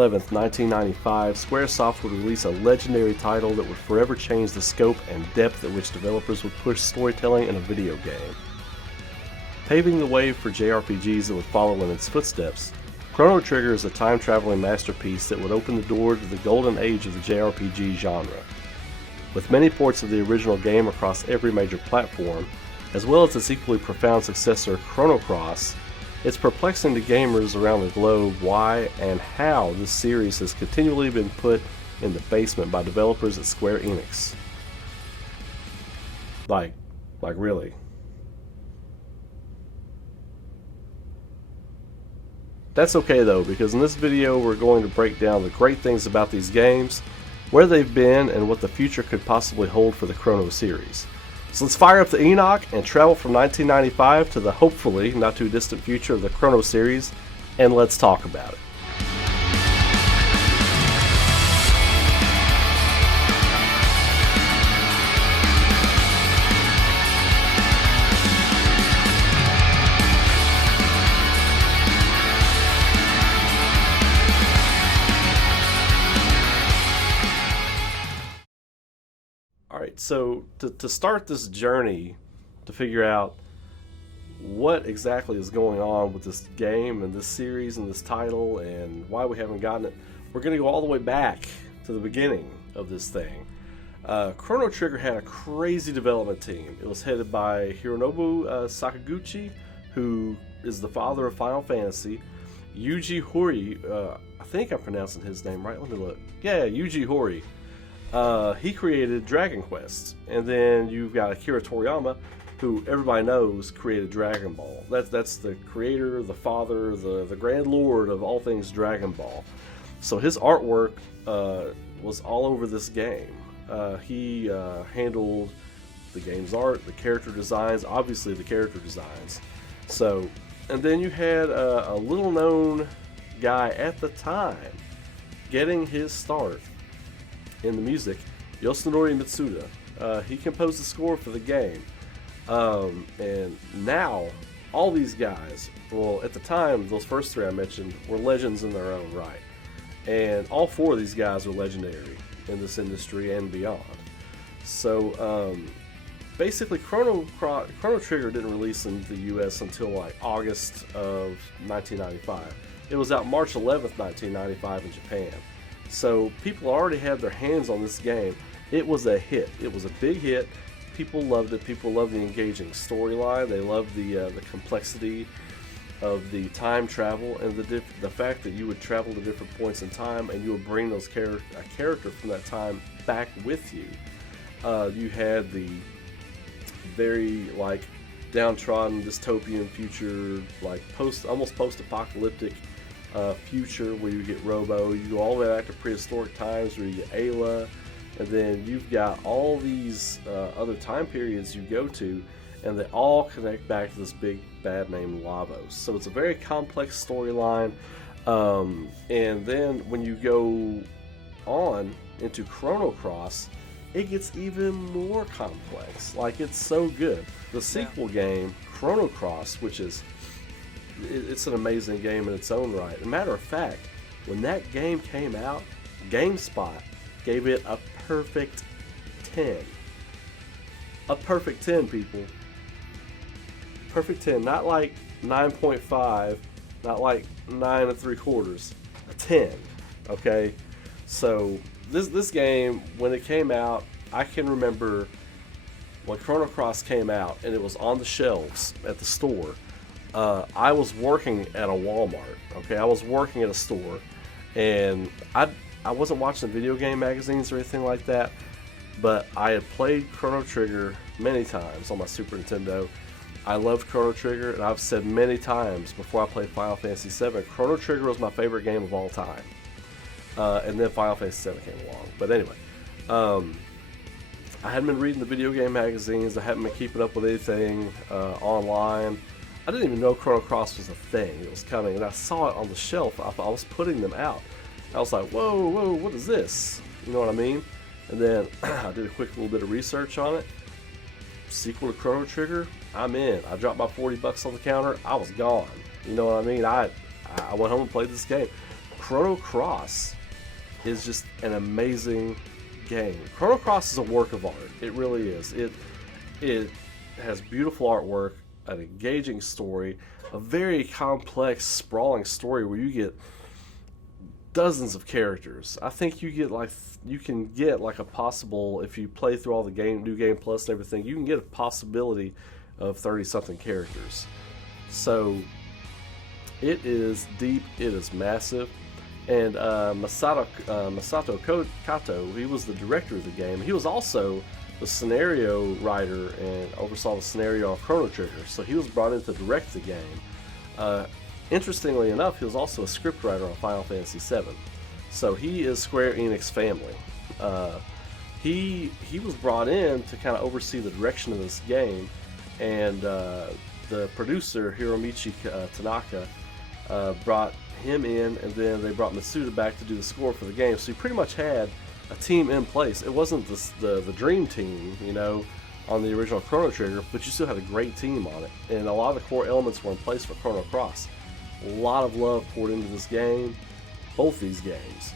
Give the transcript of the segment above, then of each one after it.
11th, 1995, Squaresoft would release a legendary title that would forever change the scope and depth at which developers would push storytelling in a video game. Paving the way for JRPGs that would follow in its footsteps, Chrono Trigger is a time-traveling masterpiece that would open the door to the golden age of the JRPG genre. With many ports of the original game across every major platform, as well as its equally profound successor Chrono Cross, it's perplexing to gamers around the globe why and how this series has continually been put in the basement by developers at Square Enix. Like really. That's okay though, because in this video we're going to break down the great things about these games, where they've been, and what the future could possibly hold for the Chrono series. So let's fire up the Enoch and travel from 1995 to the hopefully not too distant future of the Chrono series, and let's talk about it. Alright, so to start this journey to figure out what exactly is going on with this game and this series and this title and why we haven't gotten it, we're going to go all the way back to the beginning of this thing. Chrono Trigger had a crazy development team. It was headed by Hironobu Sakaguchi, who is the father of Final Fantasy. Yuji Horii, I think I'm pronouncing his name right, let me look. Yeah, Yuji Horii. He created Dragon Quest, and then you've got Akira Toriyama, who everybody knows created Dragon Ball. That's the creator, the father, the grand lord of all things Dragon Ball. So his artwork was all over this game. He handled the game's art, the character designs, obviously the character designs. So, and then you had a little known guy at the time getting his start in the music, Yosunori Mitsuda. He composed the score for the game. And now, all these guys, well, at the time, those first three I mentioned were legends in their own right. And all four of these guys are legendary in this industry and beyond. So, basically, Chrono Trigger didn't release in the US until like August of 1995. It was out March 11th, 1995 in Japan. So people already had their hands on this game. It was a hit. It was a big hit. People loved it. People loved the engaging storyline. They loved the complexity of the time travel and the fact that you would travel to different points in time and you would bring those a character from that time back with you. You had the very like downtrodden dystopian future, like almost post-apocalyptic future where you get Robo. You go all the way back to prehistoric times where you get Ayla, and then you've got all these other time periods you go to, and they all connect back to this big bad named Lavos. So it's a very complex storyline, and then when you go on into Chrono Cross, it gets even more complex. Like, it's so good. The sequel game, Chrono Cross, which is it's an amazing game in its own right. As a matter of fact, when that game came out, GameSpot gave it a perfect 10. A perfect 10, people. Perfect 10, not like 9.5, not like 9 3/4, a 10. Okay, so this game, when it came out, I can remember when Chrono Cross came out and it was on the shelves at the store. I was working at a Walmart, okay? I was working at a store, and I wasn't watching video game magazines or anything like that, but I had played Chrono Trigger many times on my Super Nintendo. I loved Chrono Trigger, and I've said many times before I played Final Fantasy VII, Chrono Trigger was my favorite game of all time. And then Final Fantasy VII came along. But anyway, I hadn't been reading the video game magazines. I hadn't been keeping up with anything online. I didn't even know Chrono Cross was a thing. It was coming, and I saw it on the shelf. I was putting them out. I was like, whoa, what is this? You know what I mean? And then I did a quick little bit of research on it. Sequel to Chrono Trigger, I'm in. I dropped my $40 on the counter. I was gone. You know what I mean? I went home and played this game. Chrono Cross is just an amazing game. Chrono Cross is a work of art. It really is. It has beautiful artwork, an engaging story, a very complex, sprawling story where you get dozens of characters. I think you can get like a possible, if you play through all the new game plus and everything, you can get a possibility of 30 something characters. So it is deep, it is massive, and Masato Kato, he was the director of the game. He was also the scenario writer and oversaw the scenario of Chrono Trigger, so he was brought in to direct the game. Interestingly enough, he was also a scriptwriter on Final Fantasy VII, so he is Square Enix family. He was brought in to kind of oversee the direction of this game, and the producer Hiromichi Tanaka brought him in, and then they brought Mitsuda back to do the score for the game. So you pretty much had a team in place. It wasn't the dream team, you know, on the original Chrono Trigger, but you still had a great team on it, and a lot of the core elements were in place for Chrono Cross. A lot of love poured into this game, both these games,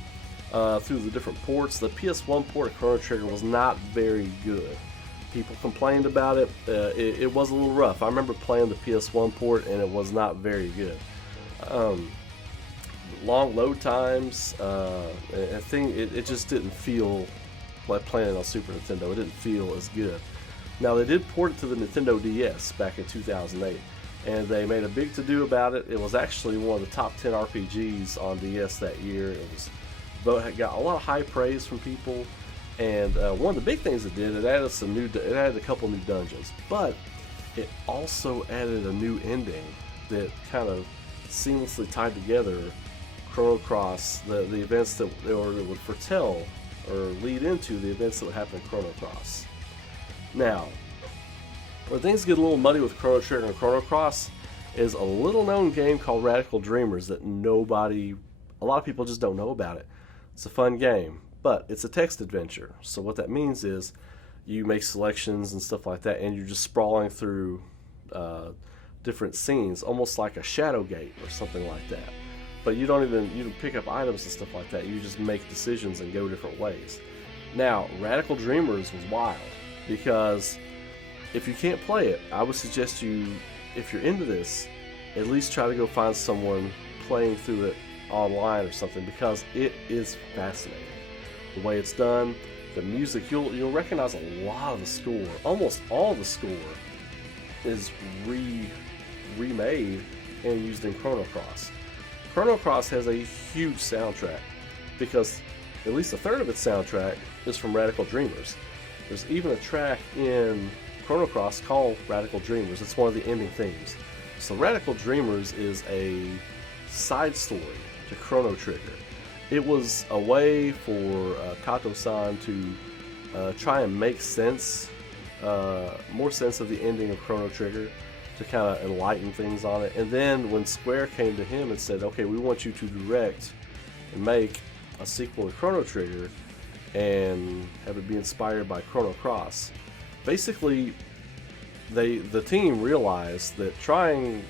through the different ports. The PS1 port of Chrono Trigger was not very good. People complained about it. It was a little rough. I remember playing the PS1 port, and it was not very good. Long load times. I think it just didn't feel like playing it on Super Nintendo. It didn't feel as good. Now, they did port it to the Nintendo DS back in 2008, and they made a big to-do about it. It was actually one of the top 10 RPGs on DS that year. It got a lot of high praise from people, and one of the big things it did, it added a couple new dungeons, but it also added a new ending that kind of seamlessly tied together Chrono Cross, the events that would foretell or lead into the events that would happen in Chrono Cross. Now, where things get a little muddy with Chrono Trigger and Chrono Cross is a little known game called Radical Dreamers that a lot of people just don't know about it. It's a fun game, but it's a text adventure. So what that means is you make selections and stuff like that, and you're just sprawling through different scenes, almost like a Shadowgate or something like that. But you don't pick up items and stuff like that. You just make decisions and go different ways. Now, Radical Dreamers was wild, because if you can't play it, I would suggest you, if you're into this, at least try to go find someone playing through it online or something, because it is fascinating. The way it's done, the music, you'll recognize a lot of the score. Almost all the score is remade and used in Chrono Cross. Chrono Cross has a huge soundtrack, because at least a third of its soundtrack is from Radical Dreamers. There's even a track in Chrono Cross called Radical Dreamers. It's one of the ending themes. So Radical Dreamers is a side story to Chrono Trigger. It was a way for Kato-san to try and make sense, more sense of the ending of Chrono Trigger, to kind of enlighten things on it. And then when Square came to him and said, okay, we want you to direct and make a sequel to Chrono Trigger and have it be inspired by Chrono Cross, basically the team realized that tying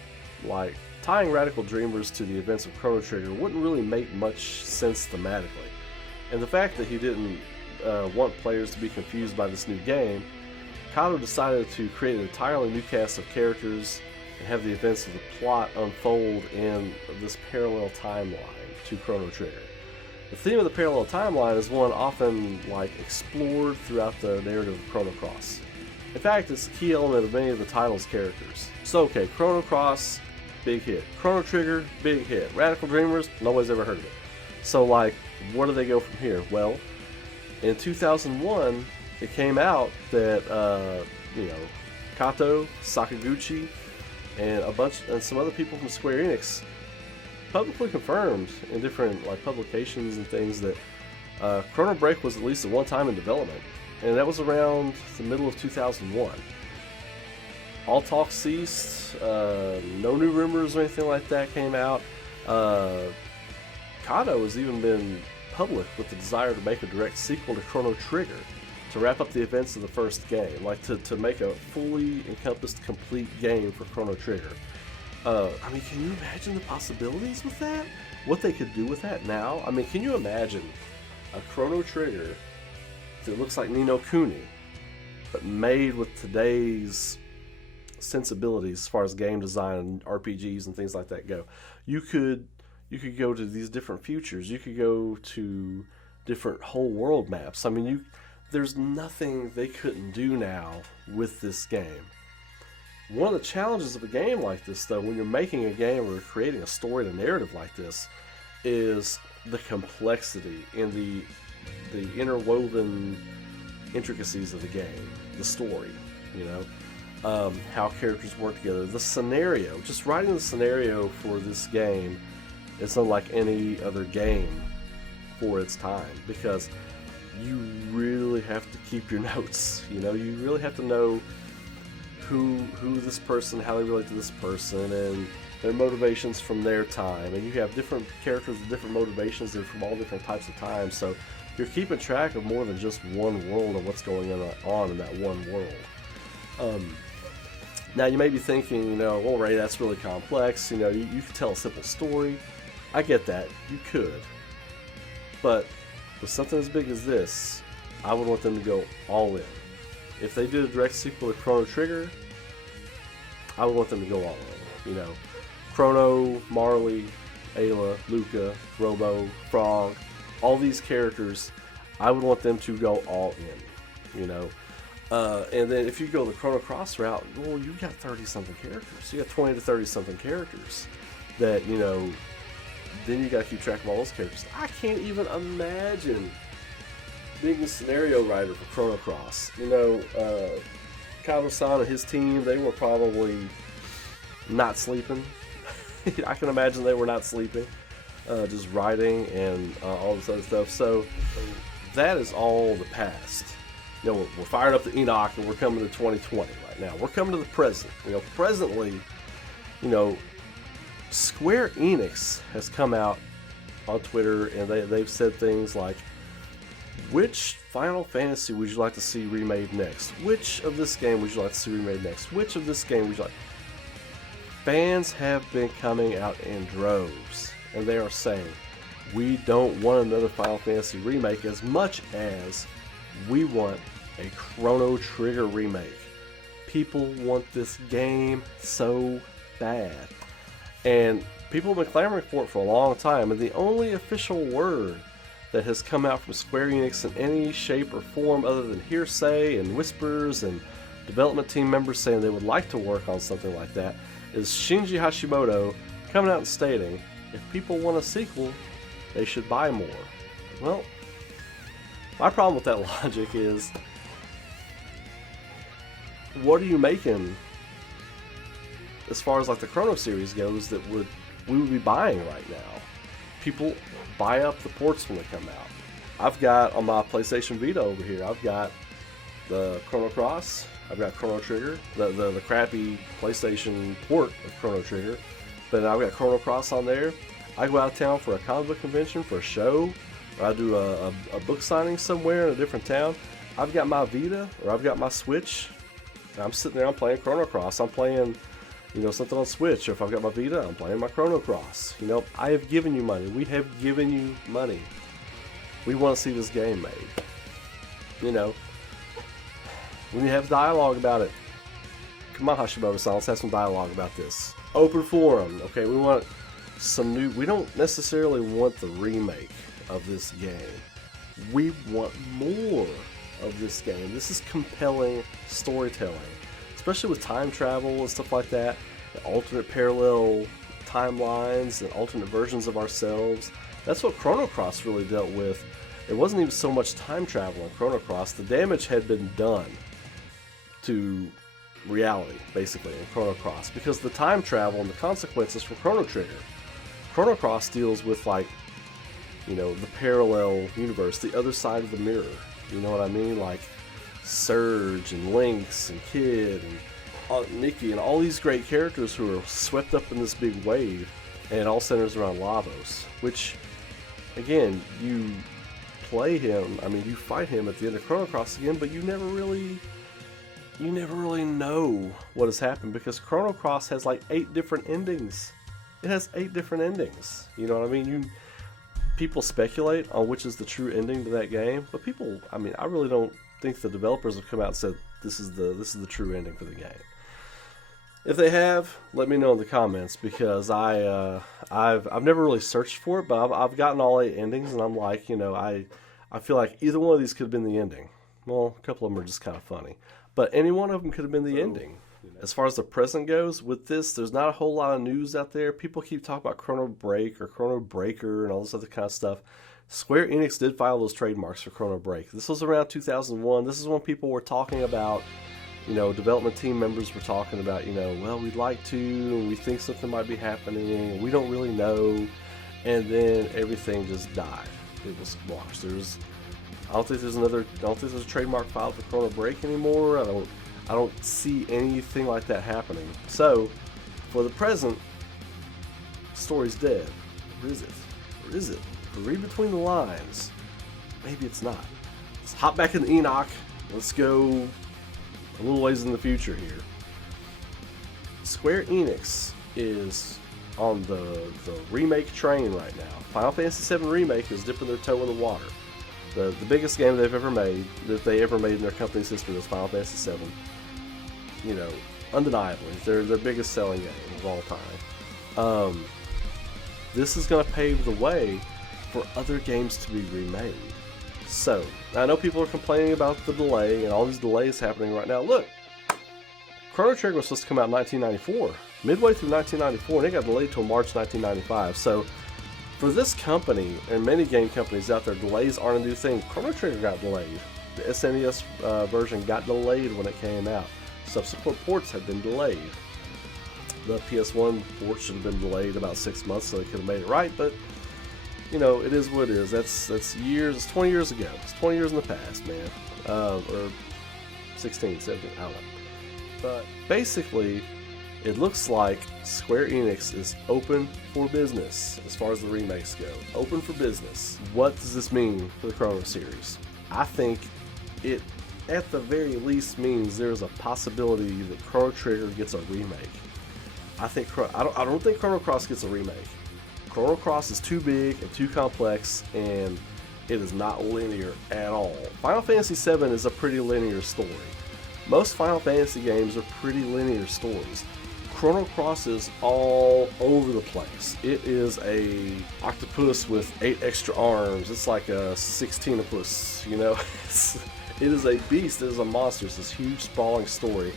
Radical Dreamers to the events of Chrono Trigger wouldn't really make much sense thematically. And the fact that he didn't want players to be confused by this new game, Kato decided to create an entirely new cast of characters and have the events of the plot unfold in this parallel timeline to Chrono Trigger. The theme of the parallel timeline is one often explored throughout the narrative of Chrono Cross. In fact, it's a key element of many of the title's characters. So okay, Chrono Cross, big hit. Chrono Trigger, big hit. Radical Dreamers, nobody's ever heard of it. So where do they go from here? Well, in 2001, it came out that Kato, Sakaguchi, and some other people from Square Enix publicly confirmed in different publications and things that Chrono Break was at least at one time in development, and that was around the middle of 2001. All talk ceased. No new rumors or anything like that came out. Kato has even been public with the desire to make a direct sequel to Chrono Trigger, to wrap up the events of the first game, to make a fully encompassed, complete game for Chrono Trigger. Can you imagine the possibilities with that? what they could do with that now. I mean, can you imagine a Chrono Trigger that looks like Ni no Kuni, but made with today's sensibilities as far as game design and RPGs and things like that go? You could go to these different futures. You could go to different whole world maps. I mean, there's nothing they couldn't do now with this game. One of the challenges of a game like this, though, when you're making a game or creating a story and a narrative like this, is the complexity and the interwoven intricacies of the game, the story, you know, how characters work together, the scenario. Just writing the scenario for this game is unlike any other game for its time, because you really have to keep your notes. You know, you really have to know who this person, how they relate to this person, and their motivations from their time. And you have different characters with different motivations and from all different types of times. So you're keeping track of more than just one world and what's going on in that one world. Now you may be thinking, you know, well, Ray, that's really complex. You know, you could tell a simple story. I get that. You could. But with something as big as this, I would want them to go all in. If they did a direct sequel to Chrono Trigger, I would want them to go all in. You know, Chrono, Marley, Ayla, Luca, Robo, Frog, all these characters, I would want them to go all in. You know, and then if you go the Chrono Cross route, well, you got 30-something characters. You got 20 to 30-something characters that, you know, then you got to keep track of all those characters. I can't even imagine being a scenario writer for Chrono Cross. You know, Kato-san and his team, they were probably not sleeping. I can imagine they were not sleeping, just writing and all this other stuff. So that is all the past. You know, we're fired up to Enoch and we're coming to 2020 right now. We're coming to the present. You know, presently, you know, Square Enix has come out on Twitter and they've said things like, which Final Fantasy would you like to see remade next? Which of this game would you like to see remade next? Which of this game would you like? Fans have been coming out in droves, and they are saying, we don't want another Final Fantasy remake as much as we want a Chrono Trigger remake. People want this game so bad. And people have been clamoring for it for a long time, and the only official word that has come out from Square Enix in any shape or form other than hearsay and whispers and development team members saying they would like to work on something like that is Shinji Hashimoto coming out and stating, if people want a sequel, they should buy more. Well, my problem with that logic is, what are you making as far as like the Chrono series goes that we would be buying right now? People buy up the ports when they come out. I've got on my PlayStation Vita over here, I've got the Chrono Cross, I've got Chrono Trigger, the crappy PlayStation port of Chrono Trigger, but I've got Chrono Cross on there. I go out of town for a comic book convention, for a show, or I do a book signing somewhere in a different town. I've got my Vita, or I've got my Switch, and I'm sitting there, I'm playing Chrono Cross. I'm playing, you know, something on Switch. Or if I've got my Vita, I'm playing my Chrono Cross. You know, I have given you money. We have given you money. We want to see this game made. You know, we need to have dialogue about it. Come on, Hashimoto-san, let's have some dialogue about this. Open forum. Okay, we want some new. We don't necessarily want the remake of this game. We want more of this game. This is compelling storytelling, especially with time travel and stuff like that, and alternate parallel timelines and alternate versions of ourselves. That's what Chrono Cross really dealt with. It wasn't even so much time travel in Chrono Cross. The damage had been done to reality, basically, in Chrono Cross, because the time travel and the consequences from Chrono Trigger. Chrono Cross deals with, like, you know, the parallel universe, the other side of the mirror. You know what I mean? Like Surge and Lynx and Kid and Nikki and all these great characters who are swept up in this big wave, and it all centers around Lavos, which, again, you play him, I mean, you fight him at the end of Chrono Cross again, but you never really know what has happened, because Chrono Cross has like 8 different endings. It has 8 different endings. You know what I mean? People speculate on which is the true ending to that game, but I really don't think the developers have come out and said this is the true ending for the game. If they have, let me know in the comments, because I've never really searched for it, but I've gotten all 8 endings, and I'm like, I feel like either one of these could have been the ending. Well, a couple of them are just kind of funny, but any one of them could have been the ending. As far as the present goes, with this, there's not a whole lot of news out there. People keep talking about Chrono Break or Chrono Breaker and all this other kind of stuff. Square Enix did file those trademarks for Chrono Break. This was around 2001. This is when people were talking about, development team members were talking about, well, we'd like to, and we think something might be happening, and we don't really know. And then everything just died. It was squashed. I don't think there's a trademark filed for Chrono Break anymore. I don't see anything like that happening. So, for the present, the story's dead. Or is it? Or is it? Read between the lines. Maybe it's not. Let's hop back into Enoch. Let's go a little ways in the future here. Square Enix is on the remake train right now. Final Fantasy VII Remake is dipping their toe in the water. The biggest game that they ever made in their company's history was Final Fantasy VII. Undeniably, their biggest selling game of all time. This is going to pave the way for other games to be remade. So, I know people are complaining about the delay and all these delays happening right now. Look, Chrono Trigger was supposed to come out in 1994. Midway through 1994, and it got delayed till March 1995. So, for this company, and many game companies out there, delays aren't a new thing. Chrono Trigger got delayed. The SNES version got delayed when it came out. Subsequent ports have been delayed. The PS1 port should have been delayed about 6 months so they could have made it right, but it is what it is. That's years. It's 20 years ago. It's 20 years in the past, man. Or 16, 17, I don't know. But basically, it looks like Square Enix is open for business as far as the remakes go. Open for business. What does this mean for the Chrono series? I think it, at the very least, means there's a possibility that Chrono Trigger gets a remake. I don't think Chrono Cross gets a remake. Chrono Cross is too big and too complex, and it is not linear at all. Final Fantasy VII is a pretty linear story. Most Final Fantasy games are pretty linear stories. Chrono Cross is all over the place. It is a octopus with 8 extra arms. It's like a 16-opus, It is a beast. It is a monster. It's this huge, sprawling story.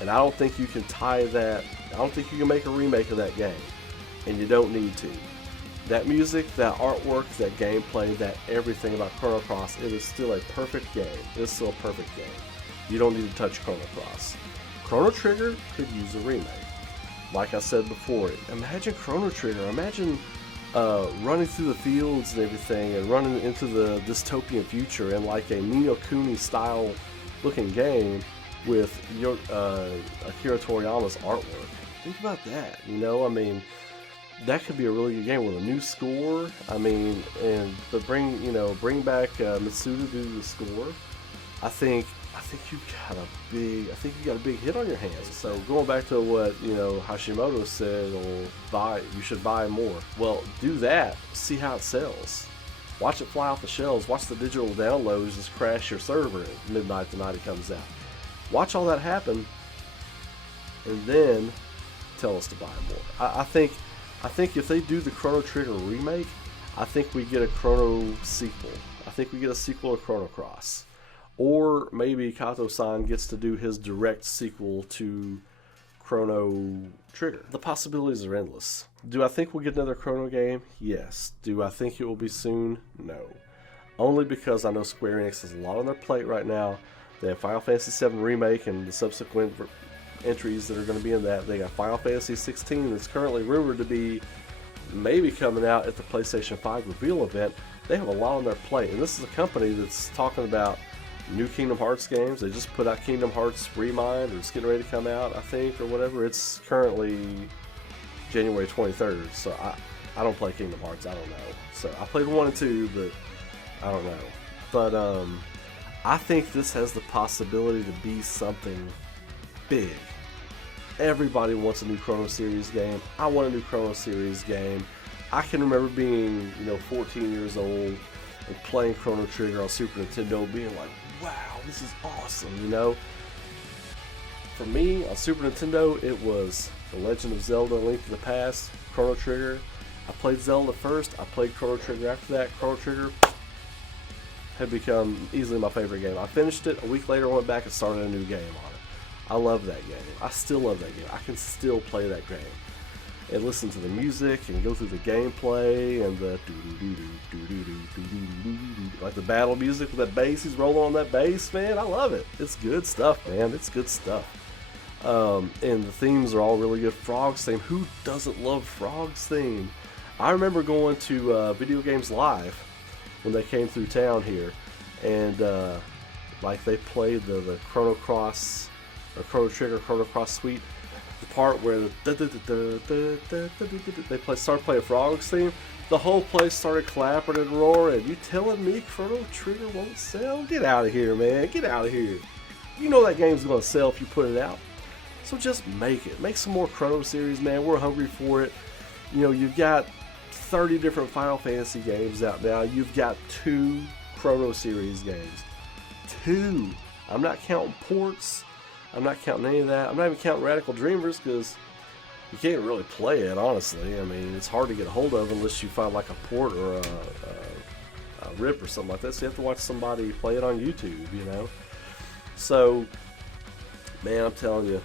And I don't think you can tie that. I don't think you can make a remake of that game. And you don't need to. That music, that artwork, that gameplay, that everything about Chrono Cross, it is still a perfect game. It is still a perfect game. You don't need to touch Chrono Cross. Chrono Trigger could use a remake. Like I said before, imagine Chrono Trigger. Imagine running through the fields and everything and running into the dystopian future in like a Ni no Kuni style looking game with Akira Toriyama's artwork. Think about that, that could be a really good game with a new score. But bring back Mitsuda to do the score. I think you got a big hit on your hands. So going back to what Hashimoto said, you should buy more. Well, do that. See how it sells. Watch it fly off the shelves. Watch the digital downloads just crash your server at midnight the night it comes out. Watch all that happen, and then tell us to buy more. I think if they do the Chrono Trigger remake, I think we get a Chrono sequel. I think we get a sequel to Chrono Cross. Or maybe Kato-san gets to do his direct sequel to Chrono Trigger. The possibilities are endless. Do I think we'll get another Chrono game? Yes. Do I think it will be soon? No. Only because I know Square Enix has a lot on their plate right now. They have Final Fantasy VII Remake and the subsequent entries that are going to be in that. They got Final Fantasy 16 that's currently rumored to be maybe coming out at the PlayStation 5 reveal event. They have a lot on their plate. And this is a company that's talking about new Kingdom Hearts games. They just put out Kingdom Hearts Remind, or it's getting ready to come out, I think, or whatever. It's currently January 23rd, so I don't play Kingdom Hearts. I don't know. So I played 1 and 2, but I don't know. But I think this has the possibility to be something big. Everybody wants a new Chrono Series game. I want a new Chrono Series game. I can remember being, 14 years old and playing Chrono Trigger on Super Nintendo, being like, wow, this is awesome, For me, on Super Nintendo, it was The Legend of Zelda: Link to the Past, Chrono Trigger. I played Zelda first, I played Chrono Trigger after that. Chrono Trigger had become easily my favorite game. I finished it, a week later I went back and started a new game on it. I love that game. I still love that game. I can still play that game and listen to the music and go through the gameplay and the like the battle music with that bass. He's rolling on that bass, man. I love it. It's good stuff, man. It's good stuff. And the themes are all really good. Frog's theme. Who doesn't love Frog's theme? I remember going to Video Games Live when they came through town here, and like they played the Chrono Cross or Chrono Trigger, Chrono Cross Suite. The part where they started playing Frog's theme, the whole place started clapping and roaring. You telling me Chrono Trigger won't sell? Get out of here, man. Get out of here. You know that game's going to sell if you put it out. So just make it. Make some more Chrono Series, man. We're hungry for it. You've got 30 different Final Fantasy games out now. You've got 2 Chrono Series games. 2. I'm not counting ports. I'm not counting any of that. I'm not even counting Radical Dreamers because you can't really play it, honestly. I mean, it's hard to get a hold of unless you find like a port or a rip or something like that. So you have to watch somebody play it on YouTube, So, man, I'm telling you,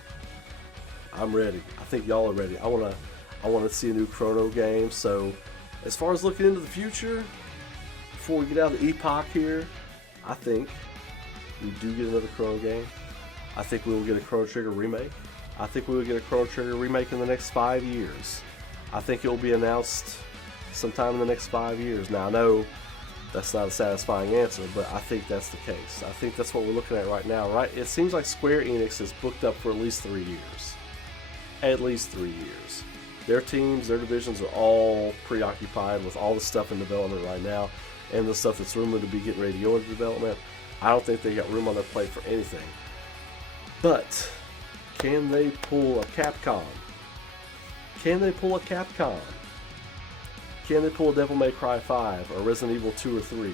I'm ready. I think y'all are ready. I want to see a new Chrono game. So, as far as looking into the future, before we get out of the Epoch here, I think we do get another Chrono game. I think we will get a Chrono Trigger remake. I think we will get a Chrono Trigger remake in the next 5 years. I think it will be announced sometime in the next 5 years. Now, I know that's not a satisfying answer, but I think that's the case. I think that's what we're looking at right now, right? It seems like Square Enix is booked up for at least 3 years. At least 3 years. Their teams, their divisions are all preoccupied with all the stuff in development right now and the stuff that's rumored to be getting ready to go into development. I don't think they got room on their plate for anything. But can they pull a Capcom? Can they pull a Capcom? Can they pull a Devil May Cry 5 or Resident Evil 2 or 3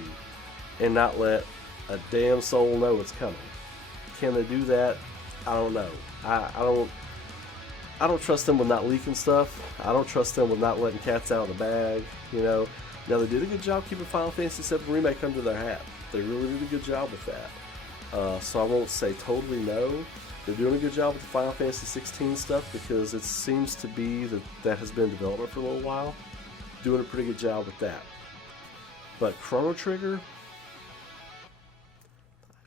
and not let a damn soul know it's coming? Can they do that? I don't know. I don't trust them with not leaking stuff. I don't trust them with not letting cats out of the bag. Now they did a good job keeping Final Fantasy VII Remake under their hat. They really did a good job with that. So I won't say totally no. They're doing a good job with the Final Fantasy 16 stuff because it seems to be that has been in development for a little while. Doing a pretty good job with that. But Chrono Trigger,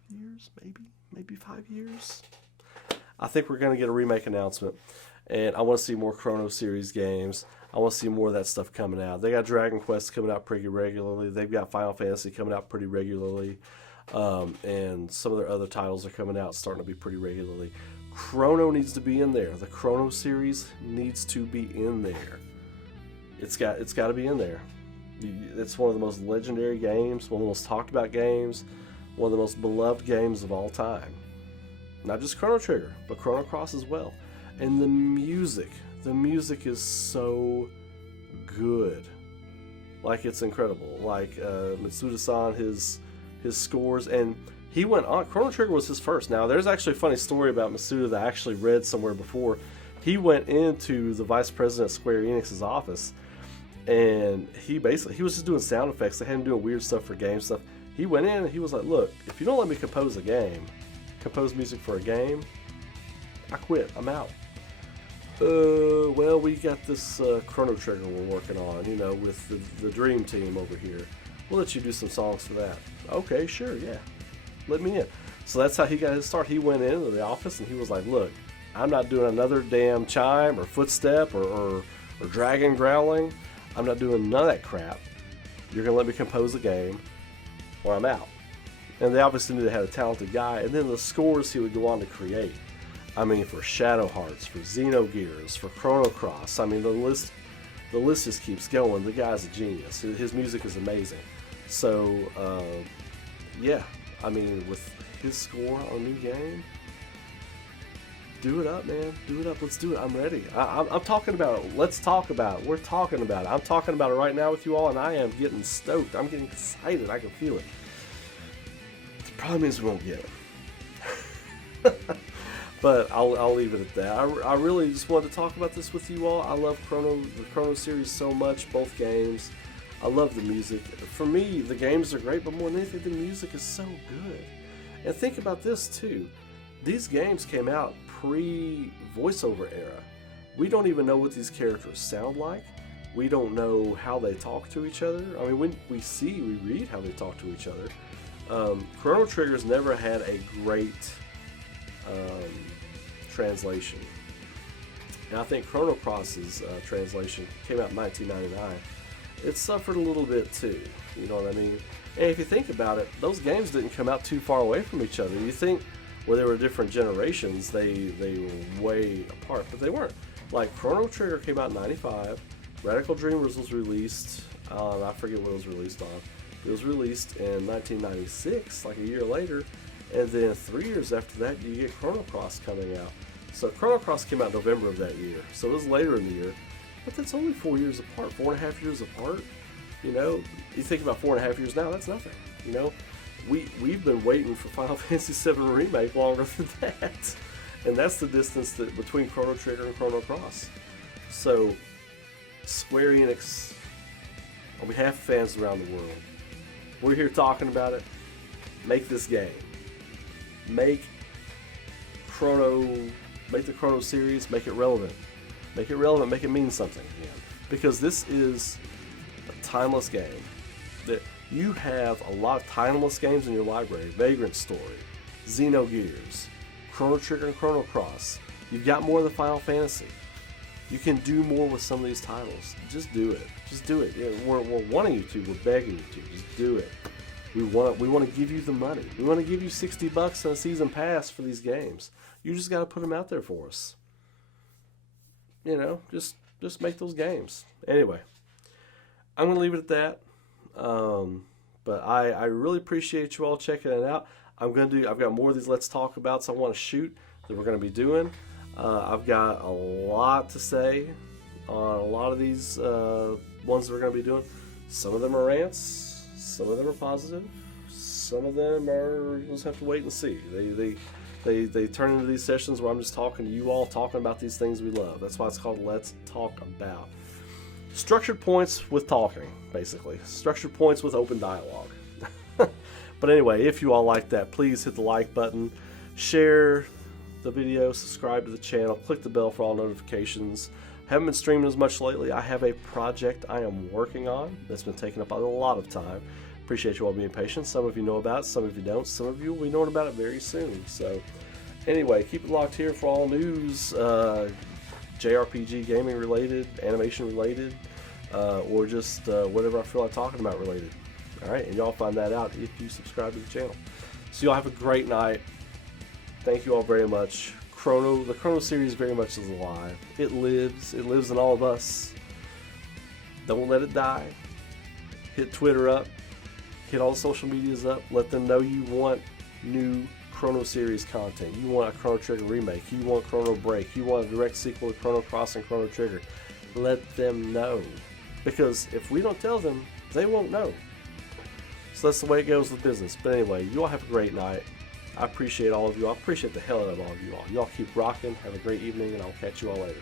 5 years, maybe 5 years. I think we're going to get a remake announcement, and I want to see more Chrono Series games. I want to see more of that stuff coming out. They got Dragon Quest coming out pretty regularly. They've got Final Fantasy coming out pretty regularly. And some of their other titles are coming out starting to be pretty regularly. Chrono needs to be in there. The Chrono series needs to be in there. It's got to be in there. It's one of the most legendary games, one of the most talked about games, one of the most beloved games of all time. Not just Chrono Trigger, but Chrono Cross as well. And the music is so good. Like, it's incredible. Like Mitsuda-san, his scores, and he went on. Chrono Trigger was his first. Now, there's actually a funny story about Mitsuda that I actually read somewhere before. He went into the vice president of Square Enix's office, and he was just doing sound effects. They had him doing weird stuff for game stuff. He went in and he was like, look, if you don't let me compose music for a game, I quit. I'm out. Well, we got this Chrono Trigger we're working on, with the Dream Team over here. We'll let you do some songs for that. Okay, sure, yeah. Let me in. So that's how he got his start. He went into the office and he was like, look, I'm not doing another damn chime or footstep or dragon growling. I'm not doing none of that crap. You're going to let me compose a game or I'm out. And they obviously knew they had a talented guy. And then the scores he would go on to create. I mean, for Shadow Hearts, for Xenogears, for Chrono Cross. I mean, the list just keeps going. The guy's a genius. His music is amazing. So, yeah, I mean, with his score on a new game, do it up, man. Do it up. Let's do it. I'm ready. I'm talking about it. Let's talk about it. We're talking about it. I'm talking about it right now with you all, and I am getting stoked. I'm getting excited. I can feel it. The problem is we won't get it. But I'll leave it at that. I really just wanted to talk about this with you all. I love the Chrono series so much, both games. I love the music. For me, the games are great, but more than anything, the music is so good. And think about this too. These games came out pre-voiceover era. We don't even know what these characters sound like. We don't know how they talk to each other. I mean, when we read how they talk to each other. Chrono Trigger's never had a great translation. And I think Chrono Cross's translation came out in 1999. It suffered a little bit too, you know what I mean? And if you think about it, those games didn't come out too far away from each other. You think where there were different generations, they were way apart, but they weren't. Like Chrono Trigger came out in 95, Radical Dreamers was released, I forget what it was released on. It was released in 1996, like a year later, and then 3 years after that you get Chrono Cross coming out. So Chrono Cross came out in November of that year, so it was later in the year. But that's only 4 years apart, 4.5 years apart. You know, you think about 4.5 years now, that's nothing. You know, we've been waiting for Final Fantasy VII Remake longer than that. And that's the distance between Chrono Trigger and Chrono Cross. So, Square Enix, on behalf of fans around the world, we're here talking about it. Make this game. Make the Chrono series, make it relevant. Make it relevant, make it mean something again. Because this is a timeless game. That you have a lot of timeless games in your library. Vagrant Story, Xenogears, Chrono Trigger and Chrono Cross. You've got more than Final Fantasy. You can do more with some of these titles. Just do it. Just do it. We're wanting you to. We're begging you to. Just do it. We want to give you the money. We want to give you $60 and a season pass for these games. You just got to put them out there for us. You know, just make those games. Anyway, I'm going to leave it at that. But I really appreciate you all checking it out. I've got more of these Let's Talk Abouts I want to shoot that we're going to be doing. I've got a lot to say on a lot of these ones that we're going to be doing. Some of them are rants, some of them are positive, some of them are, you'll just have to wait and see. They turn into these sessions where I'm just talking to you all, talking about these things we love. That's why it's called Let's Talk About. Structured points with talking, basically. Structured points with open dialogue. But anyway, if you all like that, please hit the like button, share the video, subscribe to the channel, click the bell for all notifications. Haven't been streaming as much lately. I have a project I am working on that's been taking up a lot of time. Appreciate you all being patient. Some of you know about it, some of you don't. Some of you will be knowing about it very soon. So anyway, keep it locked here for all news, JRPG gaming related, animation related, or just whatever I feel like talking about related. All right, and y'all find that out if you subscribe to the channel. So y'all have a great night. Thank you all very much. The Chrono series very much is alive. It lives in all of us. Don't let it die. Hit Twitter up. Hit all the social medias up. Let them know you want new Chrono series content. You want a Chrono Trigger remake. You want Chrono Break. You want a direct sequel to Chrono Cross and Chrono Trigger. Let them know. Because if we don't tell them, they won't know. So that's the way it goes with business. But anyway, you all have a great night. I appreciate all of you. I appreciate the hell out of all of you all. You all keep rocking. Have a great evening, and I'll catch you all later.